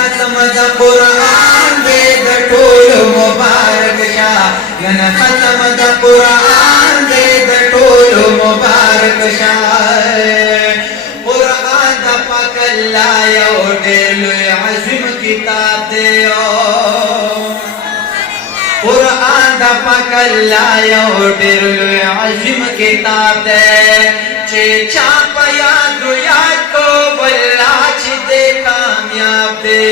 ختم دا قرآن دے دا ټول مبارک شا نن ختم دا قرآن دے دا ټول مبارک شا قرآن دا پاک اللہ یو ډېر لوی عظیم کتاب دے قرآن دا پاک اللہ یو ډېر لوی عظیم کتاب دے چې چا په یادو یاد کو والله چې دې کامیاب دے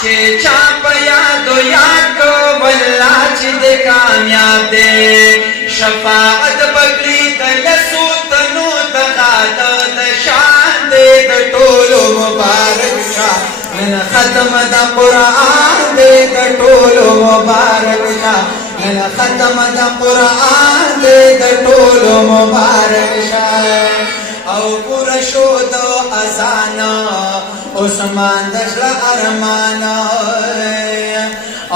چې چا په یادو یاد کو والله چې دې کامیاب دے شفاعت بکری د لسو تنو تغاد د شان دے د ټولو مبارک شا نن ختم دا قرآن دے د ټولو مبارک شا نن ختم دا قرآن دے د ټولو مبارک شا او پورا شو دو اذان عثمان دشلا ارمان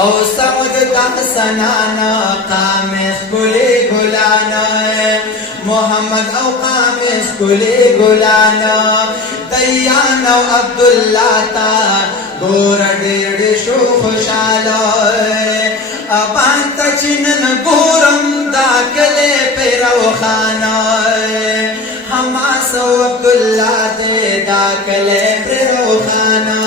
او سعود دا سنانا قامس گلی گلانا محمد او قامس گلی گلانا دیان او عبداللہ تا گور ډېر شو خوشاله ابان تا چنن گورم دا کلی پیرو خانا حماس و عبداللہ دے دا کلی پیرو خانا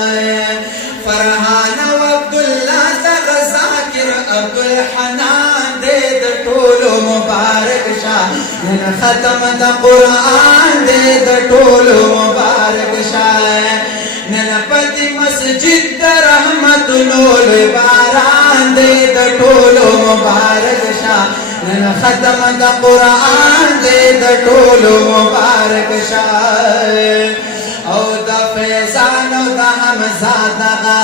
فرحان و عبداللہ دا غزاکر عبدالحنان دے دا ټولو مبارک شا نن ختم دا قرآن دے دا ټولو مبارک شا نن پتی مسجد دا رحمت لولو باران دے دا ټولو مبارک شا نن ختم دا قرآن دے دا ټولو مبارک شا او دا فیضان او دا حمزہ دغا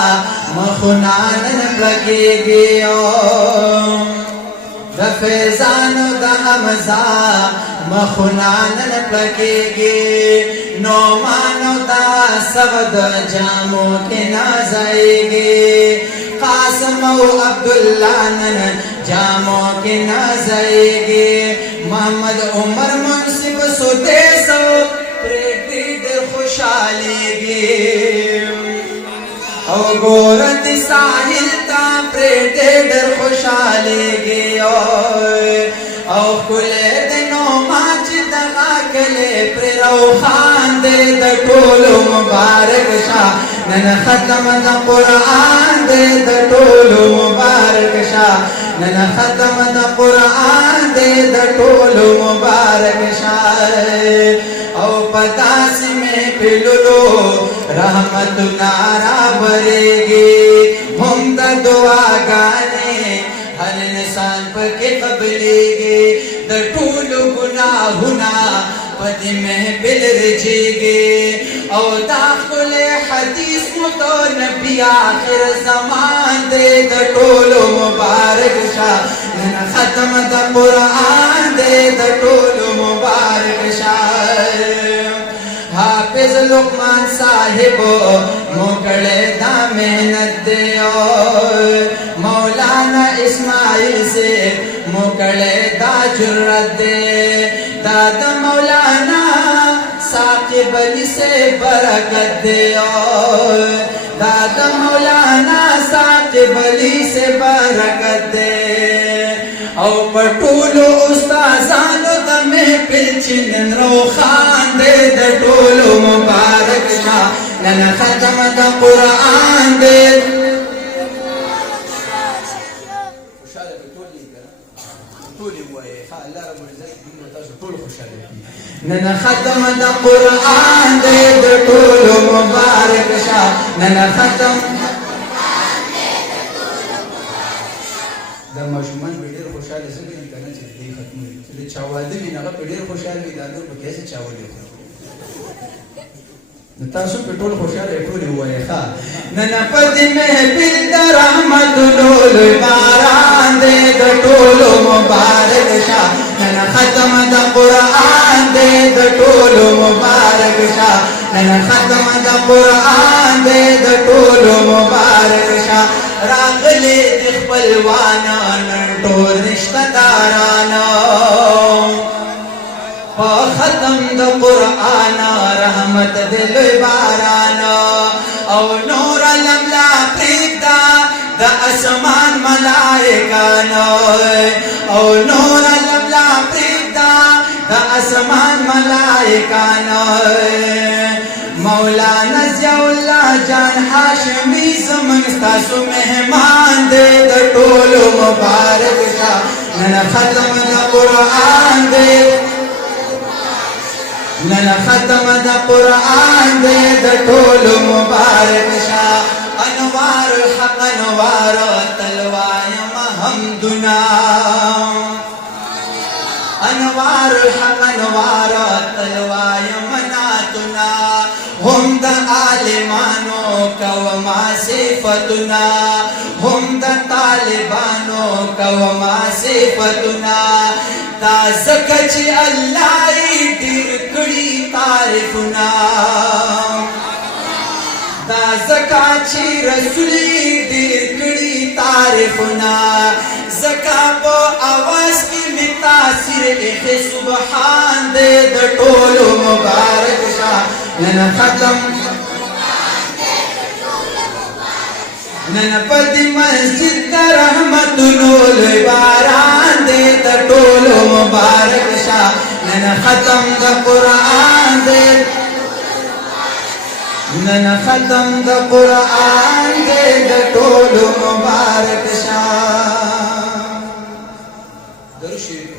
مخنانن پلکیگی دا فیضان او دا حمزہ مخنانن پلکیگی نومان او دا سغد جامو کے نازائیگی قاسم او عبداللہ نن جامو کے نازائیگی محمد عمر منصب سدیسو پریتی در خوشحالیگی او گورت ساحل تا پریتی در خوشحالیگی او کلے دنو ماچ دغا کلے پر روخان دے دا ټولو مبارک شا نن ختم دا قرآن دے دا ټولو مبارک شا نن ختم دا قرآن دے دا ټولو مبارک شا او پتاس میں پلولو رحمت نارا بریگی ہم دا دعا گانے ہر انسان پر کے قبلیگی دا ټولو گناہونا پدی محفل رجیگی او داخل حدیث متو نبی آخر زمان دے دا ټولو مبارک شا نن ختم دا قرآن دے دا ټولو مبارک شا حافظ لقمان صاحب موکڑے دا محنت دے مولانا اسماعیل سے موکڑے دا جرت دے دادا مولانا ثاقب علی سے برکت دے دادا مولانا ثاقب علی سے برکت دے او پټولو استادانو د محفل چنن روخان دے د ټولو مبارک شا نن ختم د قرآن دے نن ختم د قرآن دے د ټولو مبارک شا نن ختم دا ماشومان په ډېر خوشاله سره دي کنه چې دې ختموي چې چاواده وي هغه په ډېر خوشاله وي دا نور په کیسه چاواله نو تاسو په ټول خوشاله ټول وایي ښا نن پدې محفل د رحمت لولو باران دې د ټولو مبارک شا نن ختم د قرآن دې د ټولو مبارک شا نن ختم د قرآن دې د ټولو مبارک شا راغلی د خپلوانا نن ټول رشتہ دارانا په ختم د قرآن رحمت د لوی باران او نور علم لا پریږدا د اسمان ملائکان او نور علم لا پریږدا د اسمان ملائکان مولانا ضیاء الله جان هاشمی زمون ستاسو مهمان دې د ټولو مبارک شه نن ختم د قرآن دې نن ختم د قرآن دې د ټولو مبارک شه انوار حق انوار تلوایم حمدنا انوار حق انوار تلوایم مناتنا هم د عالمانو کوما صفتنا هم د طالبانو کوما صفتنا دا زکه چې الله یې ډېر کړي تعریفنا دا زکه چې رسول یې ډېر کړي تعریفنا زکه په اواز کې می تاثیر اخی سبحان دې د ټولو مبارک شه نن ختم نن پدی مسجد د رحمتونو لوی باران دې د ټولو مبارک شه نن ختم د قرآن دې نن ختم د قرآن دې د ټولو مبارک شه درود شریف